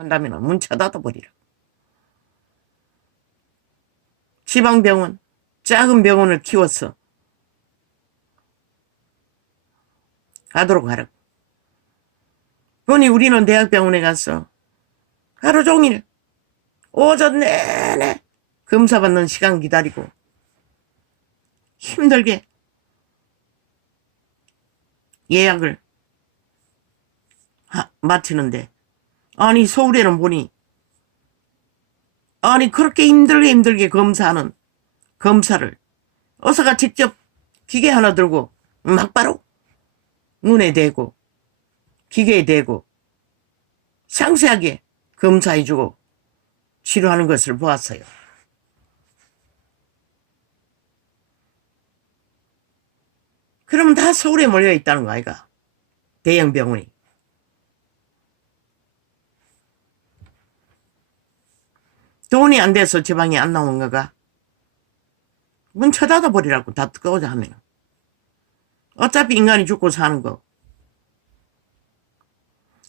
한다면 문 쳐닫아버리라. 지방병원, 작은 병원을 키워서 가도록 하라고. 보니 우리는 대학병원에 가서 하루 종일 오전 내내 검사받는 시간 기다리고 힘들게 예약을 마치는데, 아니 서울에는 보니 아니 그렇게 힘들게 검사하는 검사를 의사가 직접 기계 하나 들고 막바로 눈에 대고 기계에 대고 상세하게 검사해주고 치료하는 것을 보았어요. 그럼 다 서울에 몰려있다는 거 아이가? 대형 병원이. 돈이 안 돼서 지방에 안 나오는 거가? 문 쳐닫아 버리라고. 다 뜨거워져 하면. 어차피 인간이 죽고 사는 거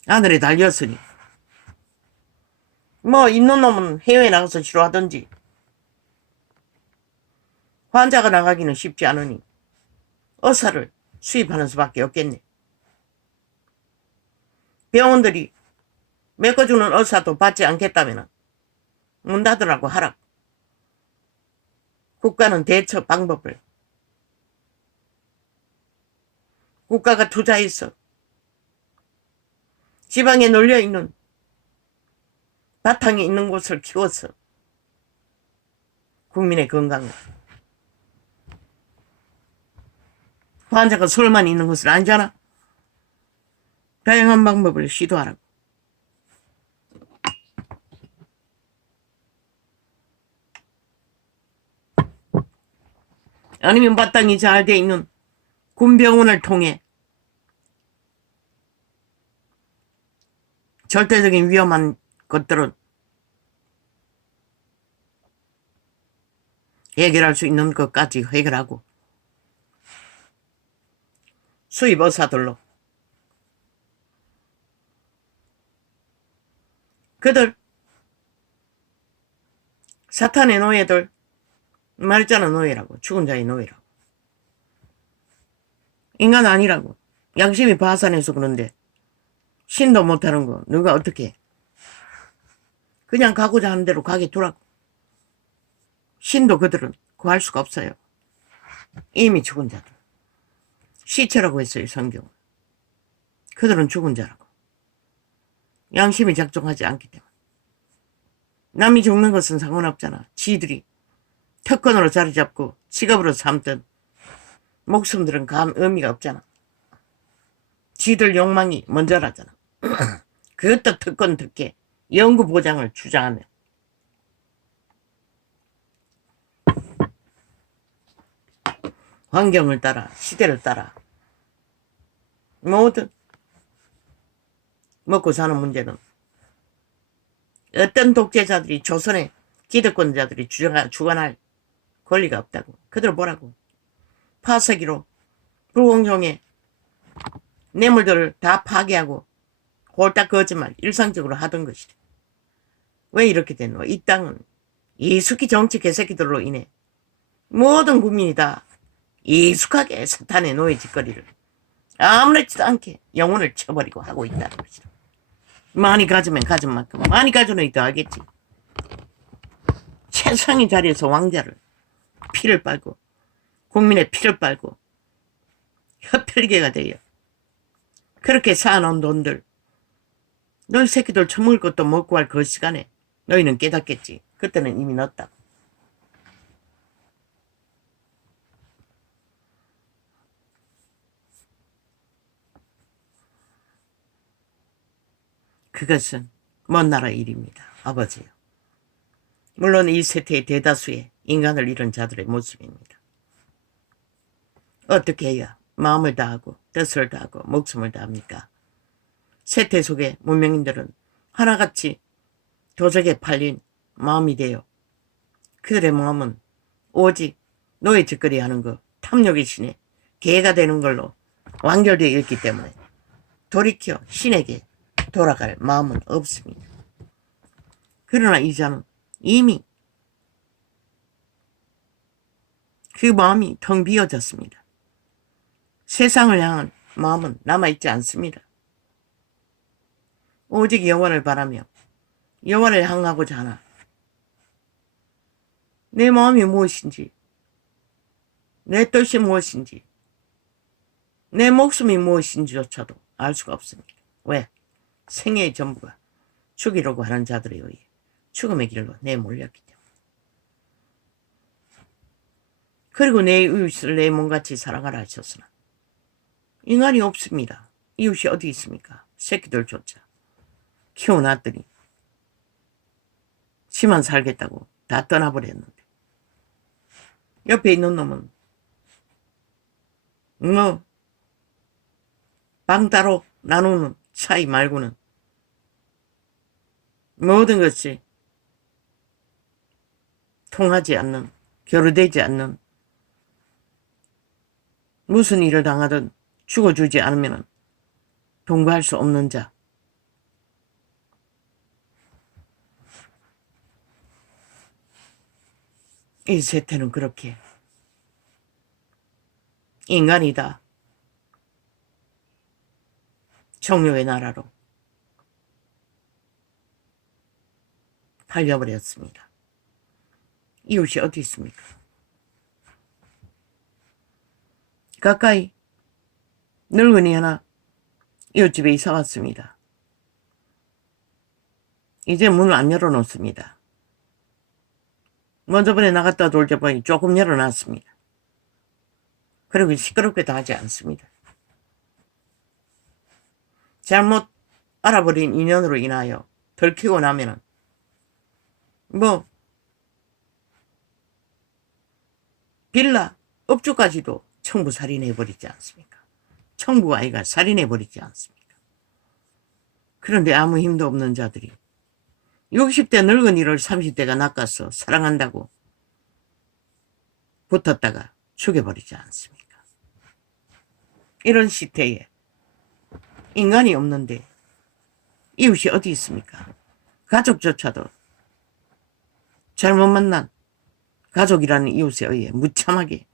하늘에 달렸으니 뭐 있는 놈은 해외에 나가서 치료하든지, 환자가 나가기는 쉽지 않으니 의사를 수입하는 수밖에 없겠네. 병원들이 메꿔주는 의사도 받지 않겠다면 문 닫으라고 하라. 국가는 대처 방법을, 국가가 투자해서 지방에 널려있는 바탕에 있는 곳을 키워서 국민의 건강을, 환자가 서울만 있는 것은 아니잖아. 다양한 방법을 시도하라고. 아니면 바탕이 잘 돼 있는 군병원을 통해 절대적인 위험한 것들은 해결할 수 있는 것까지 해결하고, 수입 의사들로 그들 사탄의 노예들, 말했잖아, 노예라고. 죽은 자의 노예라고. 인간 아니라고. 양심이 파산해서 그런데 신도 못하는 거 누가 어떻게 해. 그냥 가고자 하는 대로 가게 두라고. 신도 그들은 구할 수가 없어요. 이미 죽은 자들. 시체라고 했어요, 성경은. 그들은 죽은 자라고. 양심이 작동하지 않기 때문에. 남이 죽는 것은 상관없잖아. 지들이 특권으로 자리 잡고 직업으로 삼든 목숨들은 의미가 없잖아. 지들 욕망이 먼저라잖아. 그것도 특권 특혜, 영구 보장을 주장하며 환경을 따라, 시대를 따라 모든 먹고 사는 문제는 어떤 독재자들이, 조선의 기득권자들이 주관할 권리가 없다고. 그들 보라고. 파쇄기로 불공정의 뇌물들을 다 파괴하고 홀딱 거짓말 일상적으로 하던 것이래. 왜 이렇게 됐노? 이 땅은 이숙희 정치 개새끼들로 인해 모든 국민이 다 이숙하게 사탄의 노예 짓거리를 아무렇지도 않게 영혼을 쳐버리고 하고 있다는 것이다. 많이 가지면 가진 만큼 많이 가져는 더 하겠지. 최상의 자리에서 왕자를 피를 빨고 국민의 피를 빨고 혀필개가 되어 그렇게 쌓아놓은 돈들, 너희 새끼들 처먹을 것도 먹고 할 그 시간에 너희는 깨닫겠지. 그때는 이미 늦었다. 그것은 먼 나라 일입니다. 아버지요. 물론 이 세태의 대다수의 인간을 잃은 자들의 모습입니다. 어떻게 해야 마음을 다하고 뜻을 다하고 목숨을 다합니까? 세태 속의 문명인들은 하나같이 도적에 팔린 마음이 되어 그들의 마음은 오직 노예 짓거리 하는 거, 탐욕의 신에 개가 되는 걸로 완결되어 있기 때문에 돌이켜 신에게 돌아갈 마음은 없습니다. 그러나 이자는 이미 그 마음이 텅 비어졌습니다. 세상을 향한 마음은 남아있지 않습니다. 오직 여호와를 바라며 여호와를 향하고자 하나 내 마음이 무엇인지, 내 뜻이 무엇인지, 내 목숨이 무엇인지조차도 알 수가 없습니다. 왜? 생애의 전부가 죽이려고 하는 자들에 의해 죽음의 길로 내몰렸기 때문에. 그리고 내 이웃을 내 몸같이 사랑하라 하셨으나 인간이 없습니다. 이웃이 어디 있습니까? 새끼들조차 키워놨더니 지만 살겠다고 다 떠나버렸는데 옆에 있는 놈은 뭐 방 따로 나누는 차이 말고는 모든 것이 통하지 않는, 교류되지 않는, 무슨 일을 당하든 죽어주지 않으면 동거할 수 없는 자. 이 세태는 그렇게 인간이다. 정욕의 나라로 팔려버렸습니다. 이웃이 어디 있습니까? 가까이 늙은이 하나 이웃집에 이사 왔습니다. 이제 문을 안 열어놓습니다. 먼저 번에 나갔다 돌자 보니 조금 열어놨습니다. 그리고 시끄럽게도 하지 않습니다. 잘못 알아버린 인연으로 인하여 들키고 나면은 뭐 빌라 업주까지도 청부 살인해버리지 않습니까? 청부가 아이가 살인해버리지 않습니까? 그런데 아무 힘도 없는 자들이 60대 늙은이를 30대가 낚아서 사랑한다고 붙었다가 죽여버리지 않습니까? 이런 시대에 인간이 없는데 이웃이 어디 있습니까? 가족조차도 잘못 만난 가족이라는 이웃에 의해 무참하게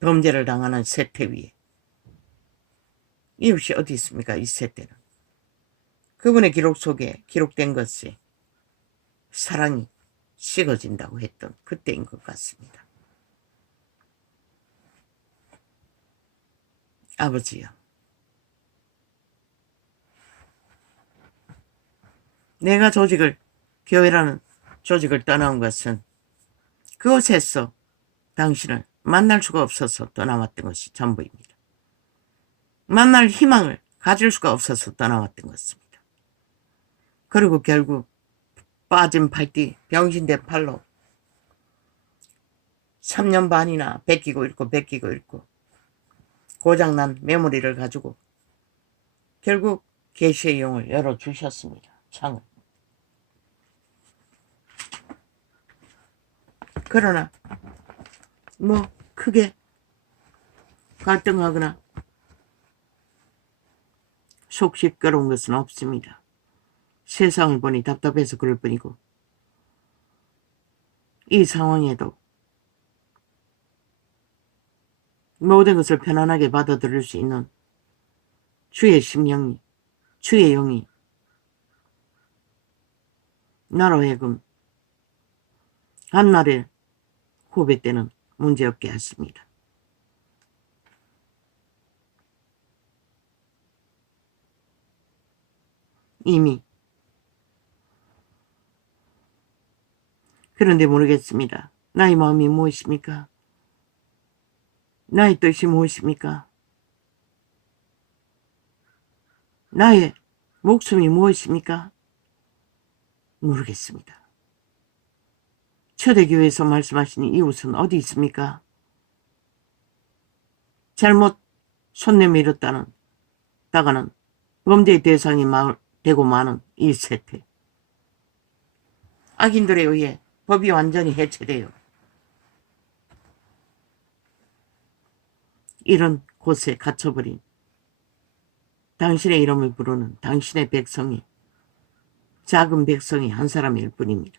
범죄를 당하는 세태 위에 이웃이 어디 있습니까? 이 세태는. 그분의 기록 속에 기록된 것이 사랑이 식어진다고 했던 그때인 것 같습니다. 아버지요, 내가 교회라는 조직을 떠나온 것은 그곳에서 당신을 만날 수가 없어서 떠나왔던 것이 전부입니다. 만날 희망을 가질 수가 없어서 떠나왔던 것입니다. 그리고 결국 빠진 팔띠 병신된 팔로 3년 반이나 베끼고 읽고 고장난 메모리를 가지고 결국 계시의 용을 열어주셨습니다. 창을. 그러나 뭐 크게 갈등하거나 속 시끄러운 것은 없습니다. 세상을 보니 답답해서 그럴 뿐이고 이 상황에도 모든 것을 편안하게 받아들일 수 있는 주의 심령이, 주의 영이 나로 하여금 한날의 후배 때는 문제없게 했습니다. 이미. 그런데 모르겠습니다. 나의 마음이 무엇입니까? 나의 뜻이 무엇입니까? 나의 목숨이 무엇입니까? 모르겠습니다. 초대교회에서 말씀하신 이웃은 어디 있습니까? 잘못 손 내밀었다는 다가는 범죄의 대상이 되고 마는 이 세태. 악인들에 의해 법이 완전히 해체되어 이런 곳에 갇혀버린 당신의 이름을 부르는 당신의 백성이 작은 백성이 한 사람일 뿐입니다.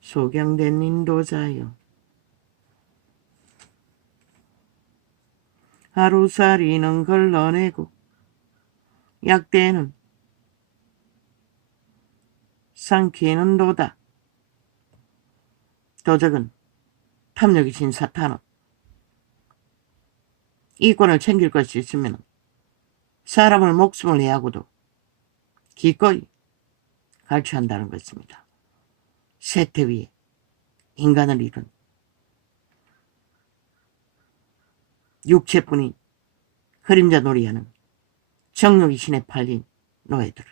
소경된 인도자여 하루살이는 걸러내고 약대는 삼키는 도다. 도적은 탐욕이 진 사탄은 이권을 챙길 것이 있으면 사람을 목숨을 내하고도 기꺼이 갈취한다는 것입니다. 세태 위에 인간을 잃은 육체뿐인 그림자 놀이하는 정욕의 신에 팔린 노예들.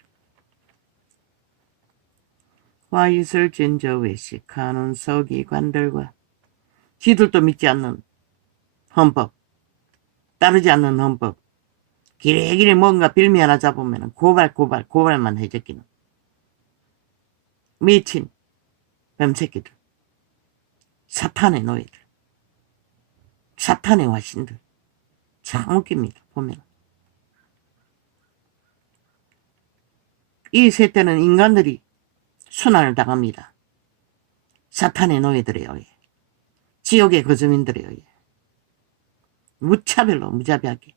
와 있을 진저 외식하는 서기관들과 지들도 믿지 않는 헌법, 따르지 않는 헌법, 기레기레 뭔가 빌미 하나 잡으면 고발만 해적기는 미친 뱀새끼들, 사탄의 노예들, 사탄의 화신들. 참 웃깁니다. 보면 이 세대는 인간들이 순환을 당합니다. 사탄의 노예들에 의해, 지옥의 거주민들에 의해 무차별로 무자비하게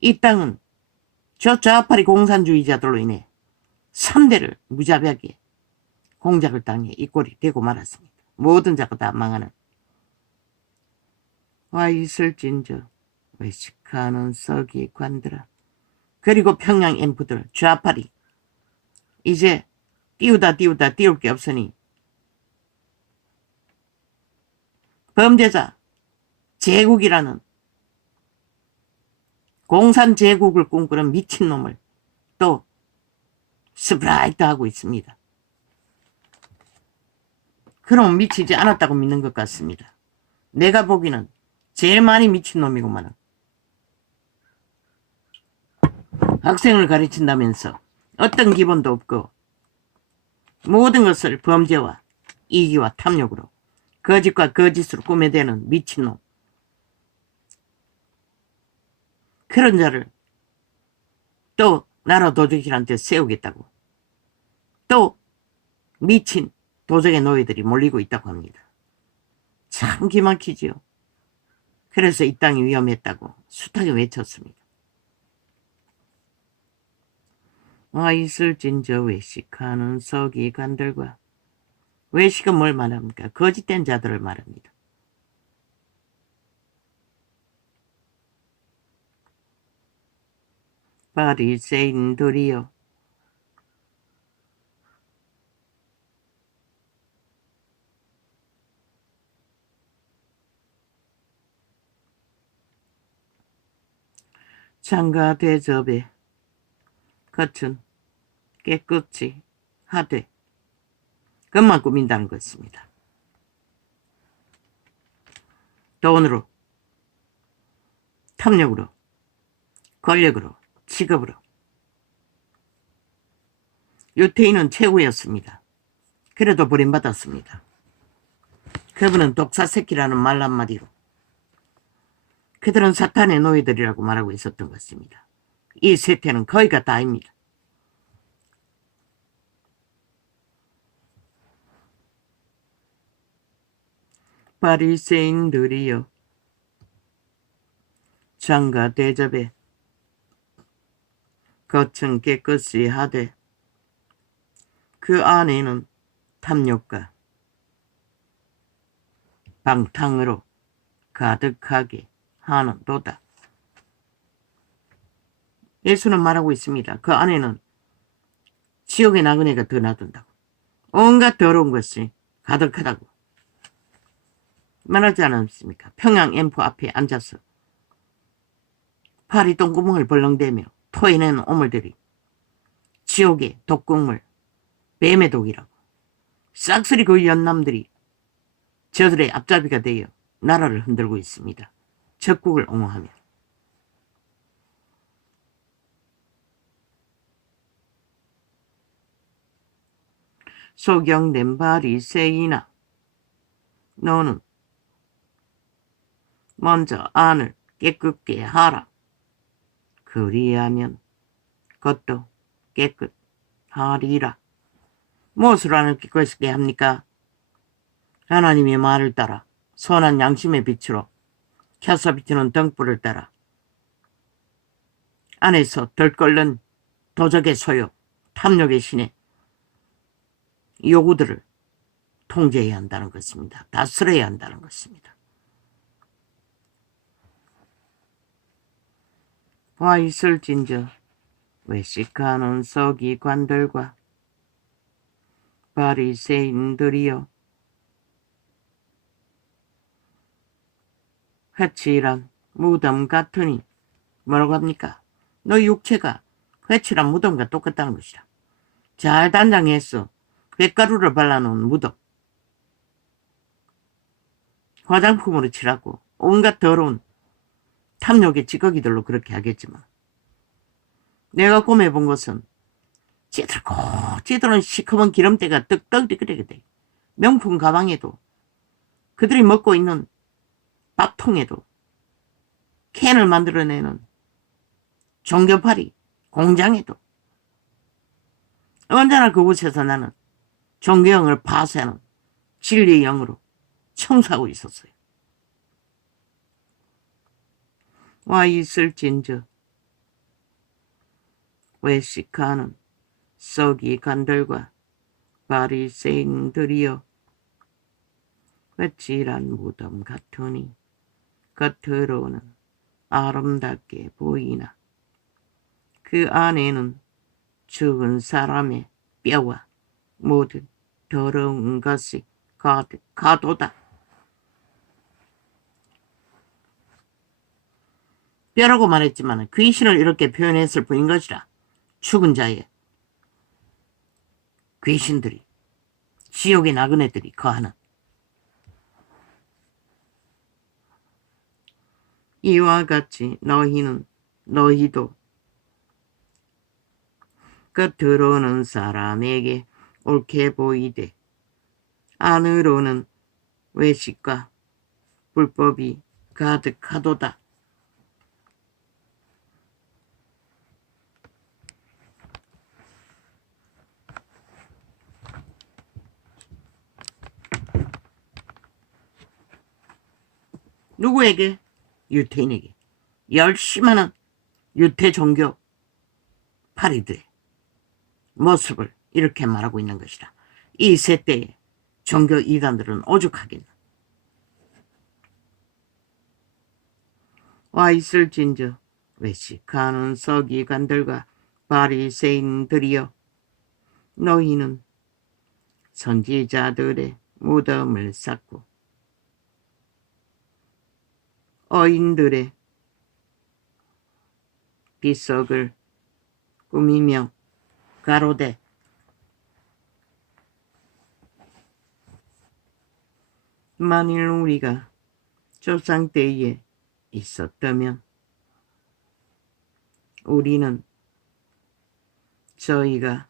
이 땅은 저 좌파리 공산주의자들로 인해 3대를 무자비하게 공작을 당해 이 꼴이 되고 말았습니다. 모든 자가 다 망하는. 와 있을진저 외식하는 서기관들아. 그리고 평양 엠프들 좌파리 이제 띄우다 띄울 게 없으니 범죄자 제국이라는 공산 제국을 꿈꾸는 미친놈을 또 스프라이트 하고 있습니다. 그럼 미치지 않았다고 믿는 것 같습니다. 내가 보기는 제일 많이 미친놈이구만. 학생을 가르친다면서 어떤 기본도 없고 모든 것을 범죄와 이기와 탐욕으로 거짓과 거짓으로 꾸며대는 미친놈. 그런 자를 또 나라 도적이란테 세우겠다고 또 미친 도적의 노예들이 몰리고 있다고 합니다. 참 기막히지요. 그래서 이 땅이 위험했다고 숱하게 외쳤습니다. 와 있을진저 외식하는 서기관들과 외식은 뭘 말합니까? 거짓된 자들을 말합니다. 바리새인들이여 장가 대접에 겉은 깨끗이 하되 그것만 꾸민다는 것입니다. 돈으로, 탐욕으로, 권력으로, 직업으로. 유태인은 최고였습니다. 그래도 버림받았습니다. 그분은 독사새끼라는 말 한마디로 그들은 사탄의 노예들이라고 말하고 있었던 것입니다. 이 세태는 거의가 다입니다. 바리새인들이여 장가 대접에 겉은 깨끗이 하되 그 안에는 탐욕과 방탕으로 가득하게 하는도다. 예수는 말하고 있습니다. 그 안에는 지옥의 나그네가 더 놔둔다고. 온갖 더러운 것이 가득하다고 말하지 않았습니까? 평양 엠프 앞에 앉아서 팔이 똥구멍을 벌렁대며 토해낸 오물들이 지옥의 독극물, 뱀의 독이라고. 싹쓸이 그 연남들이 저들의 앞잡이가 되어 나라를 흔들고 있습니다. 적국을 옹호하며. 소경된 바리새인아 너는 먼저 안을 깨끗게 하라. 그리하면 그것도 깨끗하리라. 무엇으로 안을 깨끗게 합니까? 하나님의 말을 따라 선한 양심의 빛으로 켜서 비치는 등불을 따라 안에서 덜끓는 도적의 소요, 탐욕의 신의 요구들을 통제해야 한다는 것입니다. 다스려야 한다는 것입니다. 와 있을진저 외식하는 서기관들과 바리새인들이여 회칠한 무덤 같으니 뭐라고 합니까? 너 육체가 회칠한 무덤과 똑같다는 것이라. 잘 단장해서 쇳가루를 발라놓은 무덤, 화장품으로 칠하고 온갖 더러운 탐욕의 찌꺼기들로 그렇게 하겠지만 내가 꿈에 본 것은 찌들은 시커먼 기름때가 떡떡 돼. 명품 가방에도 그들이 먹고 있는 밥통에도 캔을 만들어내는 종교파리 공장에도 언제나 그곳에서 나는 종교형을 파쇄하는 진리의 영으로 청소하고 있었어요. 와 있을진저 외식하는 서기관들과 바리새인들이여 회칠한 무덤 같으니 겉으로는 아름답게 보이나 그 안에는 죽은 사람의 뼈와 모든 더러운 것이 가득하도다. 뼈라고 말했지만 귀신을 이렇게 표현했을 뿐인 것이라. 죽은 자의 귀신들이 지옥의 나그네들이 거하는 이와 같이 너희도 겉으로는 사람에게 옳게 보이되 안으로는 외식과 불법이 가득하도다. 누구에게? 유태인에게. 열심히 하는 유태 종교 파리들의 모습을 이렇게 말하고 있는 것이라. 이 세대의 종교 이단들은 오죽하겠나. 와 있을진저 외식하는 서기관들과 바리새인들이여 너희는 선지자들의 무덤을 쌓고 어인들의 비석을 꾸미며 가로되 만일 우리가 조상 때에 있었다면 우리는 저희가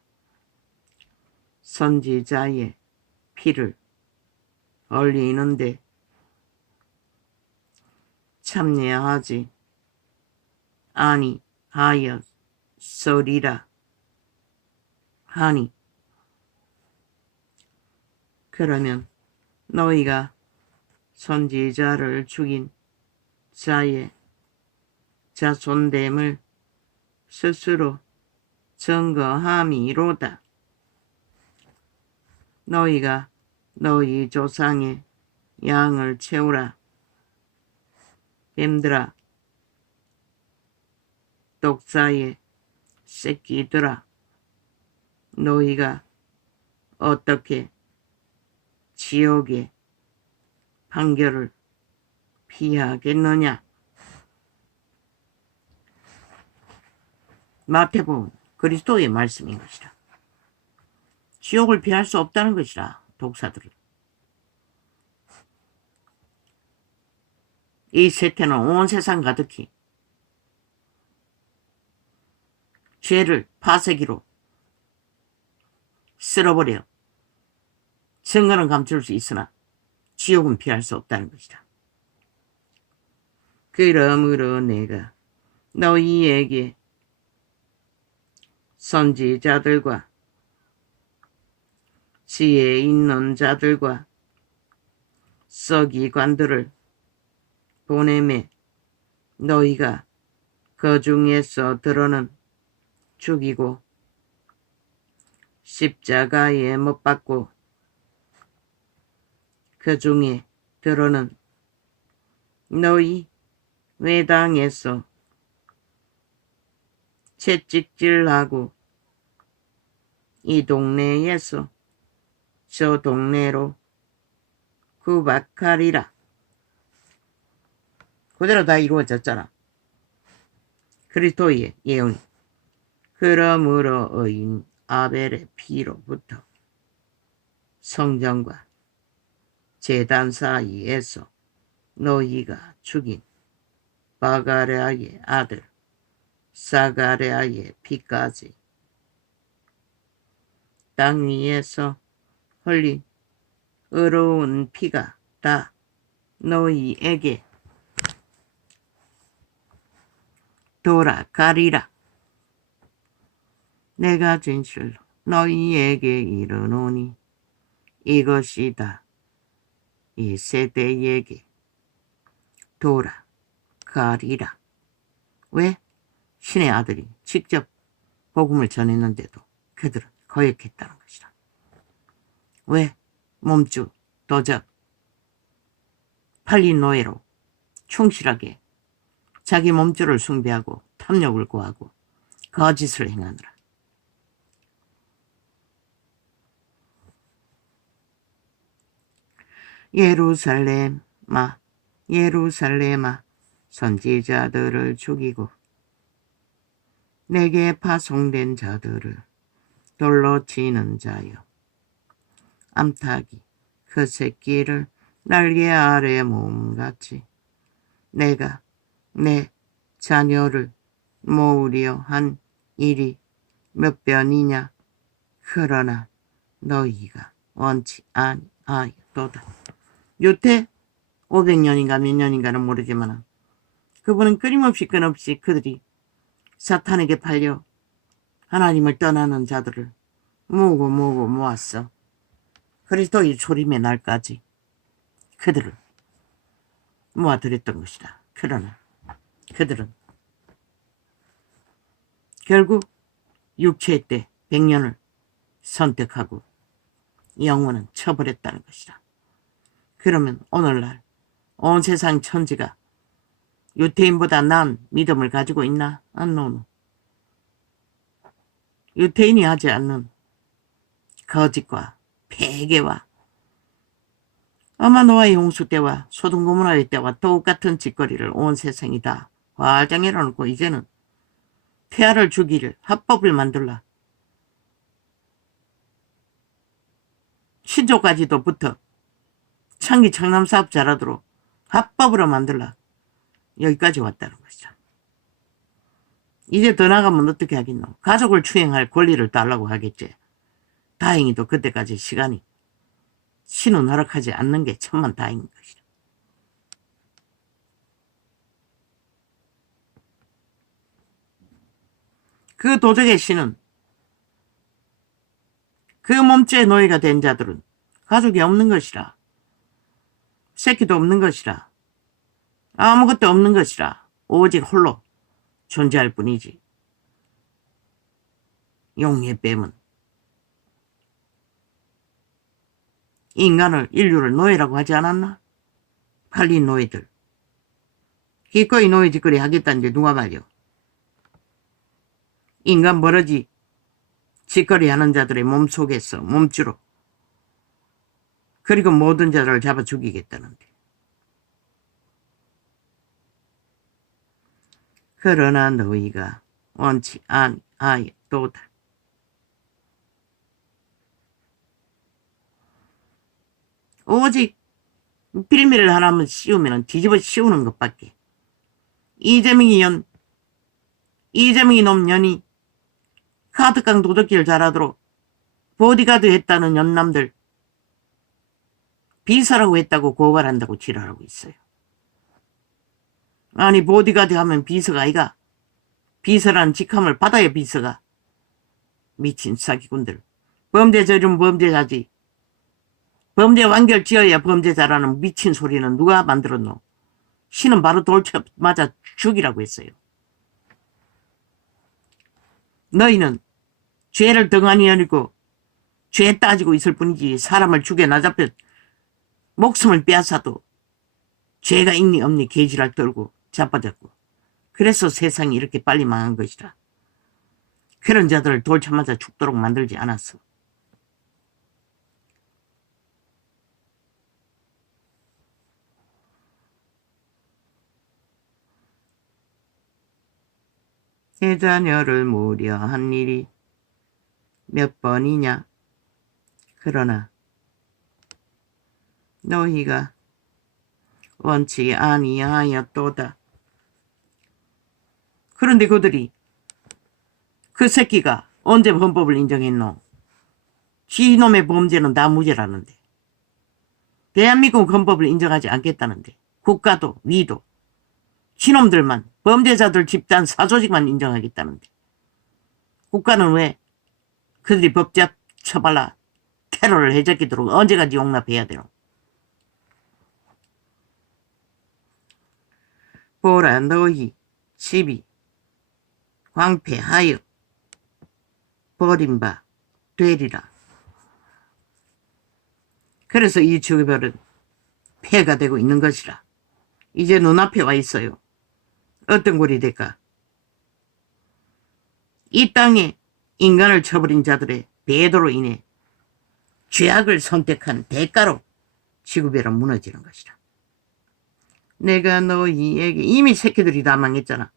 선지자의 피를 흘리는데 참여하지 아니하였으리라 하니 그러면 너희가 선지자를 죽인 자의 자손됨을 스스로 증거함이로다. 너희가 너희 조상의 양을 채우라. 뱀들아, 독사의 새끼들아, 너희가 어떻게 지옥의 판결을 피하겠느냐. 마태복음 그리스도의 말씀인 것이라. 지옥을 피할 수 없다는 것이라. 독사들은. 이 세태는 온 세상 가득히 죄를 파쇄기로 쓸어버려 증거는 감출 수 있으나 지옥은 피할 수 없다는 것이다. 그러므로 내가 너희에게 선지자들과 지혜 있는 자들과 서기관들을 보내매 너희가 그 중에서 들어는 죽이고 십자가에 못 박고 그 중에 들어는 너희 외당에서 채찍질하고 이 동네에서 저 동네로 구박하리라. 그대로 다 이루어졌잖아. 그리스도의 예언이. 그러므로 의인 아벨의 피로부터 성전과 제단 사이에서 너희가 죽인 바가랴의 아들 사가랴의 피까지 땅 위에서 흘린 의로운 피가 다 너희에게 돌아가리라. 내가 진실로 너희에게 이르노니 이것이 다 이 세대에게 돌아가리라. 왜? 신의 아들이 직접 복음을 전했는데도 그들은 거역했다는 것이다. 왜? 몸주, 도적, 팔린 노예로 충실하게 자기 몸주를 숭배하고 탐욕을 구하고 거짓을 행하느라. 예루살렘아, 예루살렘아, 선지자들을 죽이고 내게 파송된 자들을 돌로 치는 자여, 암탉이 그 새끼를 날개 아래 모음같이 내가 내 자녀를 모으려 한 일이 몇 번이냐. 그러나 너희가 원치 아니하였도다. 요태 500년인가 몇 년인가는 모르지만 그분은 끊임없이 그들이 사탄에게 팔려 하나님을 떠나는 자들을 모으고 모았어. 그리스도의 초림의 날까지 그들을 모아들였던 것이다. 그러나 그들은 결국 육체의 때 100년을 선택하고 영혼은 쳐버렸다는 것이다. 그러면 오늘날 온 세상 천지가 유태인보다 나은 믿음을 가지고 있나? 노노. 유태인이 하지 않는 거짓과 폐괴와 아마 노아의 홍수 때와 소돔 고모라의 때와 똑같은 짓거리를 온 세상이 다 과장해 놓고 이제는 태아를 죽이를 합법을 만들라. 신조까지도 붙어 창기 창남 사업 잘하도록 합법으로 만들라. 여기까지 왔다는 것이죠. 이제 더 나가면 어떻게 하겠노? 가족을 추행할 권리를 달라고 하겠지. 다행히도 그때까지 시간이 신은 허락하지 않는 게 천만 다행인 것이다. 그 도적의 신은 그 몸죄의 노예가 된 자들은 가족이 없는 것이라. 새끼도 없는 것이라. 아무것도 없는 것이라. 오직 홀로 존재할 뿐이지. 용의 뱀은 인류를 노예라고 하지 않았나? 팔린 노예들. 기꺼이 노예 짓거리 하겠다는데 누가 말이요? 인간 버러지 짓거리 하는 자들의 몸속에서 몸주로 그리고 모든 자를 잡아 죽이겠다는데. 그러나 너희가 원치 아니하였도다. 오직 빌미를 하나만 씌우면 뒤집어 씌우는 것밖에. 이재명이 놈 년이 카드깡 도둑질 잘하도록 보디가드 했다는 연남들 비서라고 했다고 고발한다고 지랄하고 있어요. 아니 보디가드 하면 비서가 아이가. 비서라는 직함을 받아야 비서가. 미친 사기꾼들. 범죄 저지르면 범죄자지. 범죄 완결 지어야 범죄자라는 미친 소리는 누가 만들었노? 신은 바로 돌쳐 맞아 죽이라고 했어요. 너희는 죄를 덩하니 여니고 죄 따지고 있을 뿐이지 사람을 죽여 나잡혀 목숨을 빼앗아도 죄가 있니 없니 개지랄 떨고 자빠졌고 그래서 세상이 이렇게 빨리 망한 것이라. 그런 자들을 돌쳐맞아 죽도록 만들지 않았어. 내 자녀를 무려한 일이 몇 번이냐. 그러나 너희가 원치 아니하였도다. 그런데 그들이 그 새끼가 언제 헌법을 인정했노? 지놈의 범죄는 다 무죄라는데. 대한민국 헌법을 인정하지 않겠다는데. 국가도 위도 지놈들만 범죄자들 집단 사조직만 인정하겠다는데. 국가는 왜 그들이 법적 처벌라 테러를 해제키도록 언제까지 용납해야 되노? 보라 너희 집이 황폐하여 버린 바 되리라. 그래서 이 주별은 폐가 되고 있는 것이라. 이제 눈앞에 와 있어요. 어떤 꼴이 될까? 이 땅에 인간을 쳐버린 자들의 배도로 인해 죄악을 선택한 대가로 지구별은 무너지는 것이라. 내가 너희에게 이미 새끼들이 다 망했잖아.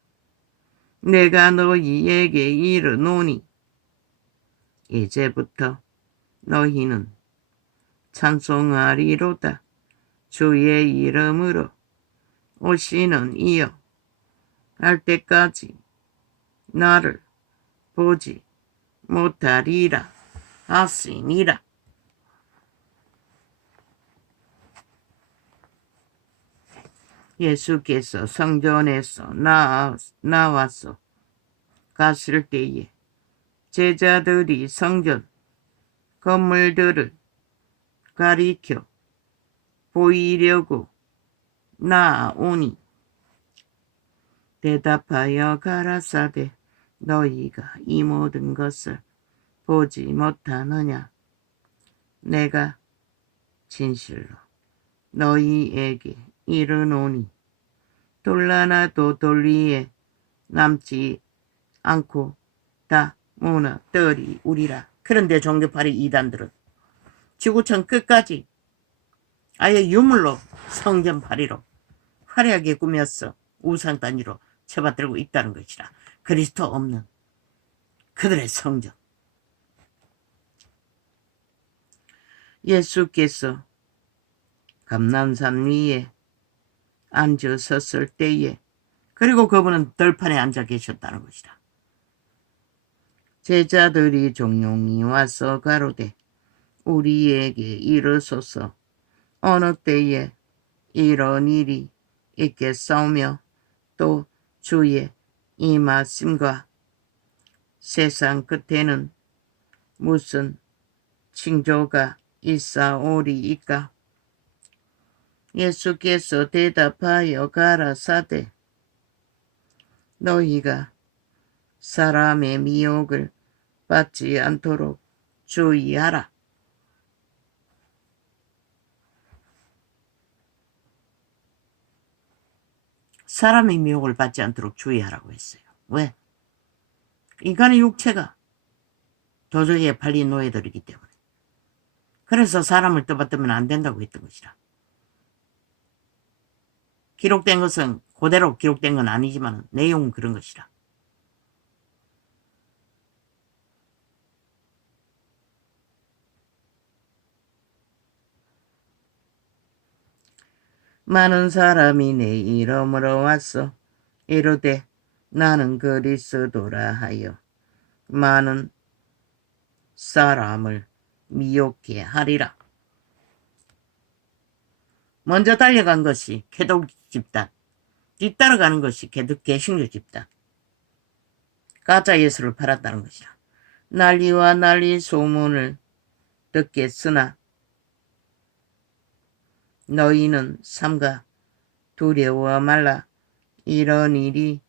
내가 너희에게 이르노니 이제부터 너희는 찬송하리로다. 주의 이름으로 오시는 이여 할 때까지 나를 보지 못하리라 하시니라. 예수께서 성전에서 나와서 갔을 때에 제자들이 성전 건물들을 가리켜 보이려고 나오니 대답하여 가라사대 너희가 이 모든 것을 보지 못하느냐. 내가 진실로 너희에게 이르노니 돌 하나도 돌 위에 남지 않고 다 무너뜨리우리라. 그런데 종교파리 이단들은 지구촌 끝까지 아예 유물로 성전파리로 화려하게 꾸몄어 우상 단위로 쳐받들고 있다는 것이라. 그리스도 없는 그들의 성전. 예수께서 감람산 위에 앉으셨을 때에 그리고 그분은 들판에 앉아 계셨다는 것이라. 제자들이 종용이 와서 가로되 우리에게 이르소서 어느 때에 이런 일이 있겠사오며 또 주의 이 말씀과 세상 끝에는 무슨 징조가 있사오리이까. 예수께서 대답하여 가라사대 너희가 사람의 미혹을 받지 않도록 주의하라. 사람의 미혹을 받지 않도록 주의하라고 했어요. 왜? 인간의 육체가 도저히 팔린 노예들이기 때문에. 그래서 사람을 떠받들면 안 된다고 했던 것이라. 기록된 것은 그대로 기록된 건 아니지만 내용은 그런 것이라. 많은 사람이 내 이름으로 왔어 이르되 나는 그리스도라 하여 많은 사람을 미혹해 하리라. 먼저 달려간 것이 캐톨릭 집단, 뒤따라가는 것이 개신교 집단. 가짜 예수를 팔았다는 것이라. 난리와 난리 소문을 듣겠으나 너희는 삼가 두려워 말라. 이런 일이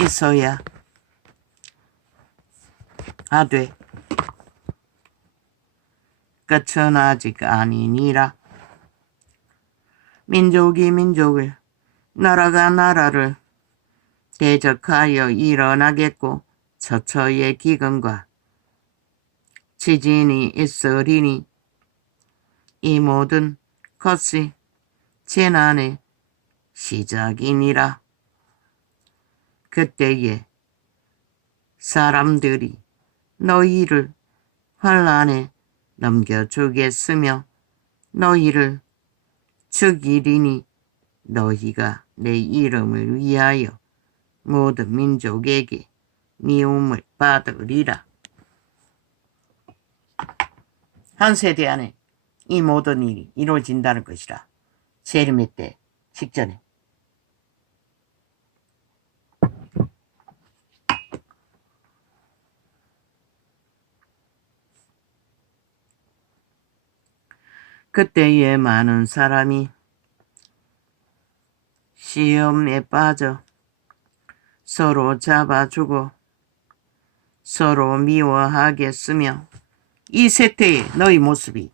있어야 하되 끝은 아직 아니니라. 민족이 민족을, 나라가 나라를 대적하여 일어나겠고 처처의 기근과 지진이 있으리니 이 모든 것이 재난의 시작이니라. 그때에 사람들이 너희를 환난에 넘겨주겠으며 너희를 죽이리니 너희가 내 이름을 위하여 모든 민족에게 미움을 받으리라. 한 세대 안에 이 모든 일이 이루어진다는 것이라. 재림의 때 직전에. 그때에 많은 사람이 시험에 빠져 서로 잡아주고 서로 미워하겠으며 이 세태의 너희 모습이,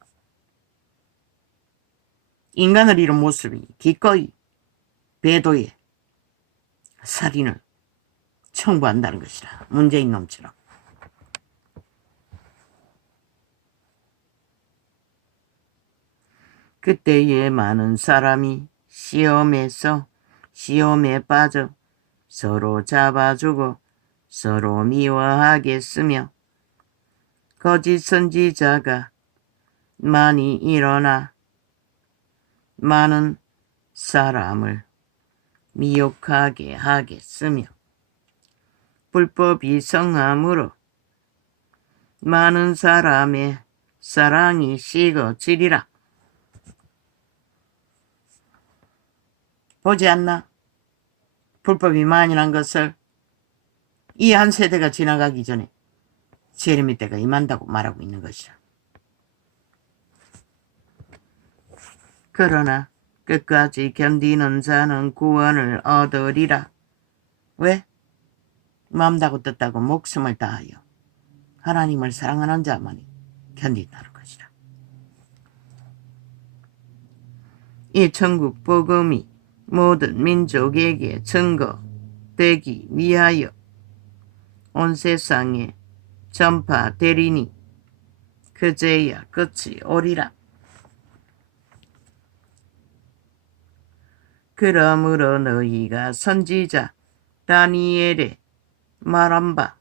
인간을 이룬 모습이 기꺼이 배도에 살인을 청구한다는 것이라. 문재인 놈처럼. 그때에 많은 사람이 시험에 빠져 서로 잡아주고 서로 미워하겠으며 거짓 선지자가 많이 일어나 많은 사람을 미혹하게 하겠으며 불법이 성함으로 많은 사람의 사랑이 식어지리라. 보지 않나? 불법이 만연한 것을. 이 한 세대가 지나가기 전에 재림의 때가 임한다고 말하고 있는 것이라. 그러나 끝까지 견디는 자는 구원을 얻으리라. 왜? 맘다고 뜻다고 목숨을 다하여 하나님을 사랑하는 자만이 견딘다는 것이라. 이 천국 복음이 모든 민족에게 증거되기 위하여 온 세상에 전파되리니 그제야 끝이 오리라. 그러므로 너희가 선지자 다니엘의 말한 바